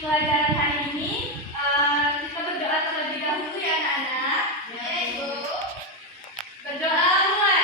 pelajaran hari ini kita berdoa terlebih dahulu ya anak-anak. Ya, Ibu. Berdoa mulai.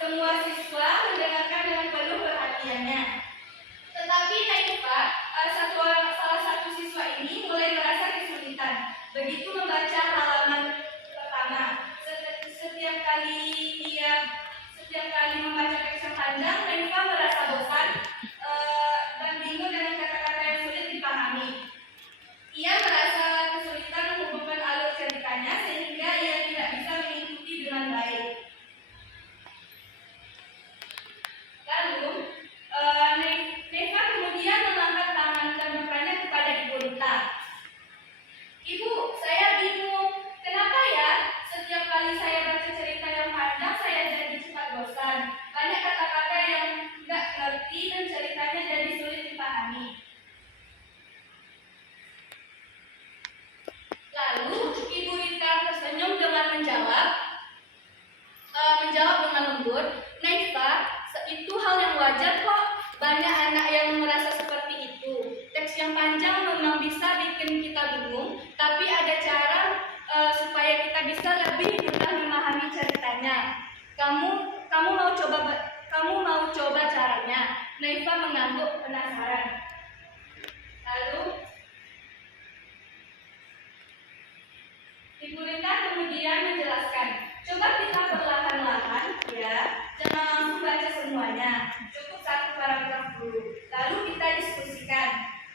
Semua siswa mendengarkan dengan penuh perhatiannya. Tetapi Naifa, salah satu siswa ini mulai merasa kesulitan. Begitu membaca halaman pertama, setiap kali membaca teks yang panjang, Naifa merasa bosan dan bingung dengan kata-kata yang sulit dipahami. Ia merasa kesulitan menghubungkan alur ceritanya sehingga ia tidak bisa mengikuti dengan baik. Lalu, Naifa kemudian mengangkat tangan dan bertanya kepada Ibu Rita. Ibu, saya bingung. Kenapa ya? Setiap kali saya baca cerita yang panjang, saya jadi cepat bosan. Banyak kata-kata yang nggak ngerti dan ceritanya jadi sulit dipahami. Lalu, Ibu Rita tersenyum dengan menjawab dengan lembut, Naifa, itu hal yang wajar kok. Banyak anak yang merasa seperti itu. Teks yang panjang memang bisa bikin kita bingung, tapi ada cara supaya kita bisa lebih mudah memahami ceritanya. Kamu mau coba caranya? Naifa mengangguk penasaran. Lalu Ibu Rita kemudian menjelaskan, coba kita perlahan-lahan ya, jangan langsung baca semuanya, cukup satu paragraf dulu, lalu kita diskusikan.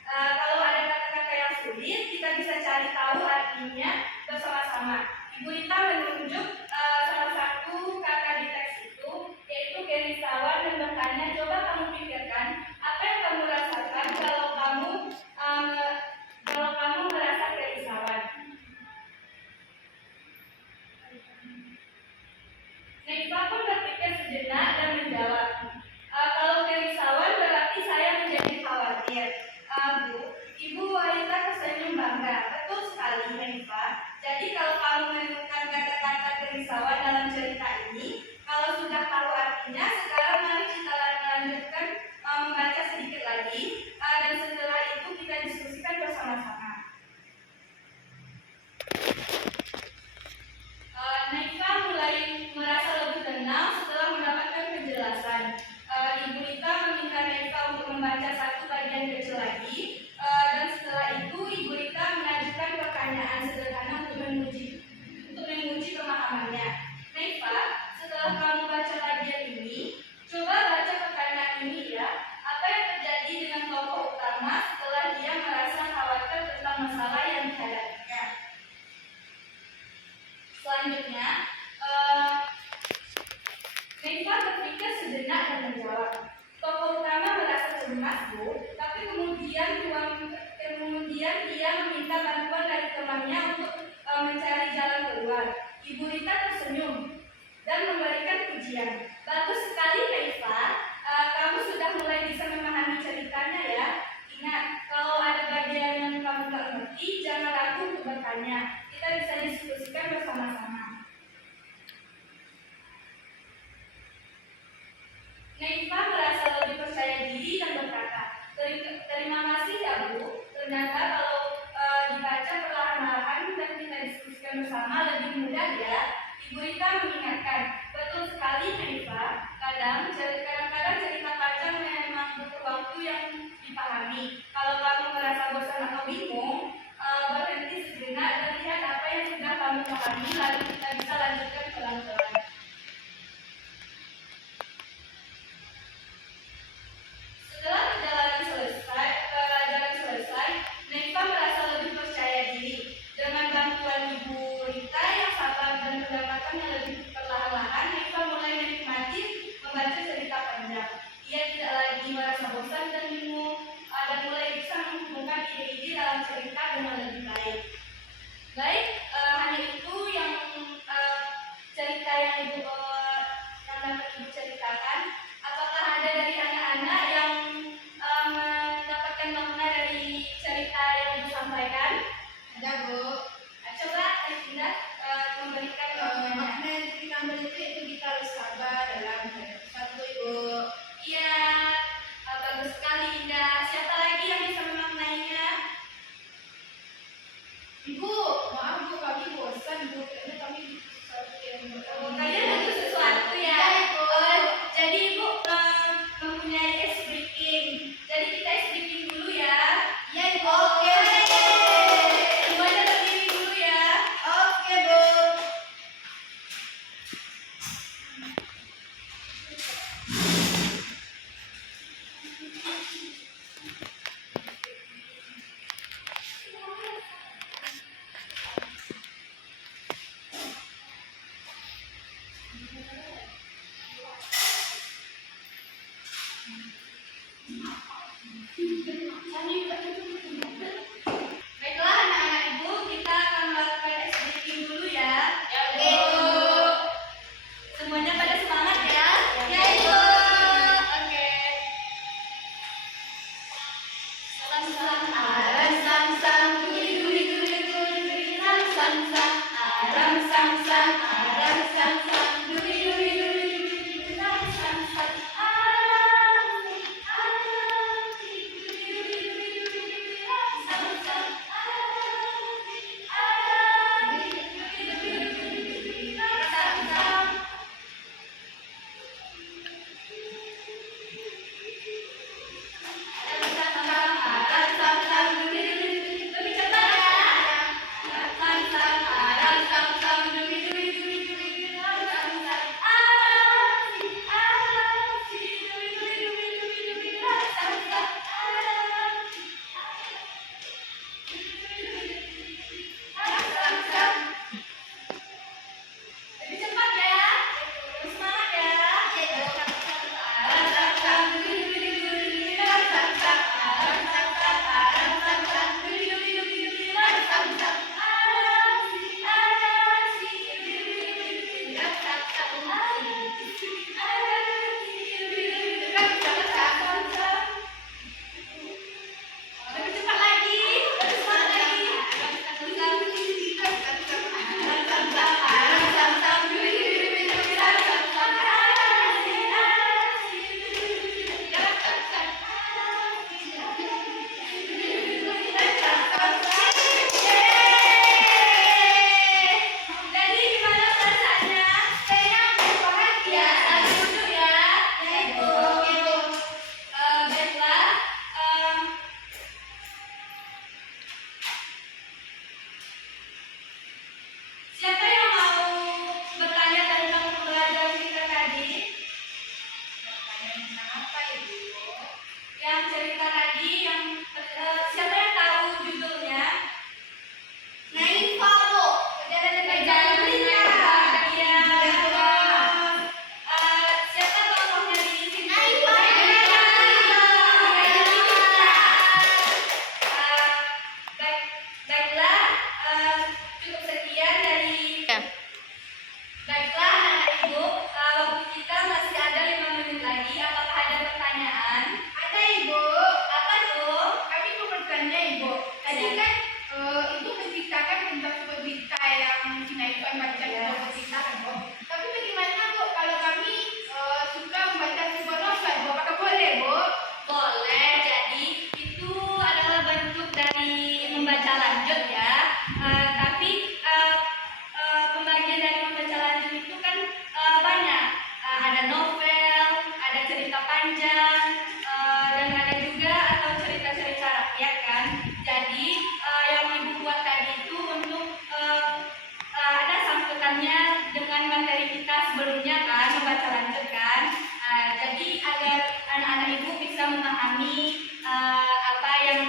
Kalau ada kata-kata yang sulit, kita bisa cari tahu artinya bersama-sama. Ibu Rita menunjuk salah satu kata di teks itu, yaitu gerisauan, dan bertanya, coba kamu pikirkan apa yang kamu rasakan kalau kamu merasa gerisauan. pesawat dalam cerita ini. Kalau sudah tahu artinya, sekarang mari kita lanjutkan membaca sedikit lagi, dan setelah itu kita diskusikan bersama-sama. Naifa mulai merasa lebih tenang setelah mendapatkan penjelasan. Ibu Rita meminta Naifa untuk membaca satu bagian kecil lagi, dan setelah itu Ibu Rita mengajukan pertanyaan sederhana untuk menguji pemahamannya. Naifa, setelah kamu baca bagian ini, coba baca pertanyaan ini ya. Apa yang terjadi dengan tokoh utama setelah dia merasa khawatir tentang masalah yang dihadapinya? Selanjutnya, Naifa berpikir sejenak dan menjawab. Tokoh utama merasa cemas, Bu, tapi kemudian dia meminta bantuan dari temannya untuk mencari jalan keluar. Ibu Rita tersenyum dan memberikan pujian. Bagus sekali, Naifa. Kamu sudah mulai bisa memahami ceritanya ya. Ingat, kalau ada bagian yang kamu tak ngerti, jangan ragu untuk bertanya. Kita bisa diskusikan bersama-sama. Naifa merasa lebih percaya diri dan berkata, terima kasih ya Bu. Ternyata kalau dibaca perlahan-lahan dan kita diskusikan bersama lebih mudah ya. Ibu Rita mengingatkan, betul sekali Naifa. Kadang-kadang cerita panjang memang butuh waktu yang dipahami. Kalau kamu merasa bosan atau bingung, berhenti sejenak dan lihat apa yang sudah kamu pahami, lalu kita bisa lanjutkan pelan-pelan. Setelah perjalanan selesai, Naifa merasa lebih percaya diri. Dengan bantuan Ibu Rita yang sabar dan pendapatan yang lebih perlahan-lahan, Naifa mulai menikmati membaca cerita panjang. Ia tidak lagi merasa bosan dan bingung, dan mulai bisa menghubungkan ide-ide dalam cerita dengan lebih baik. Baik, hanya itu yang cerita yang dapat Ibu ceritakan. Apakah ada dari anak-anak yang mendapatkan makna dari cerita yang disampaikan? Ada, Bu. Coba Arinda memberikan makna yang diambil itu kita harus sabar dalam satu, Ibu. Iya, bagus sekali Indah. Siapa lagi yang bisa memaknainya? Ibu, maaf Bu, kami bosan Bu. Kayaknya kami sesuatu yang kalian butuh sesuatu ya. Jadi Ibu mempunyai ice breaking. Jadi kita ice breaking dulu ya. Iya Ibu. Oke. Semuanya berdiri dulu ya. Oke Bu. Baiklah anak-anak Ibu, kita akan melakukan ice breaking dulu ya. Ya Bu. Semuanya pada semangat ya. Ya Ibu. Oke. Sam-sam, aram sam-sam, duri-duri-duri-duri, sam-sam, aram sam-sam, aram sam-sam, duri-duri-duri-duri, sam-sam, aram, duri-duri-duri-duri, kita sebelumnya kan membaca lanjut kan. Jadi agar anak-anak ibu bisa memahami apa yang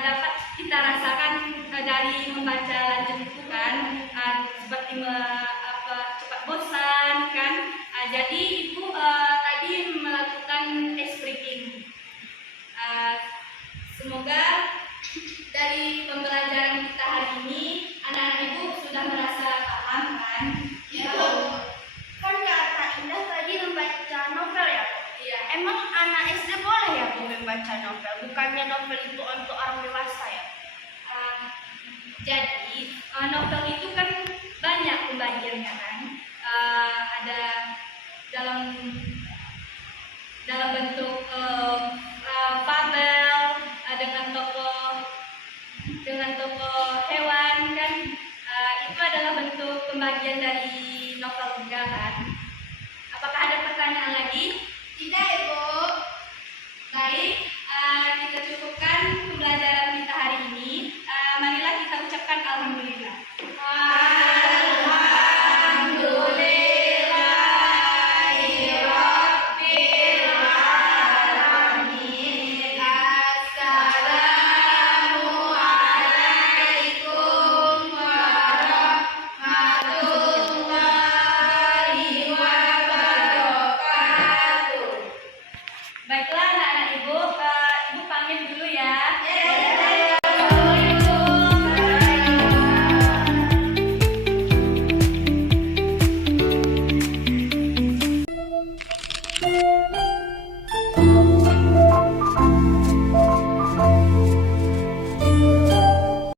dapat kita rasakan dari membaca lanjut itu kan, seperti cepat bosan kan. Jadi ibu tadi melakukan ice breaking. Semoga dari pembelajaran kita hari ini anak-anak ibu sudah merasa paham kan? Ya, kan kata Indah tadi membaca novel ya, Bu? Iya. Emang anak SD boleh ya, Bu, membaca novel? Bukannya novel itu untuk orang dewasa ya? Jadi novel itu kan banyak pembagiannya kan.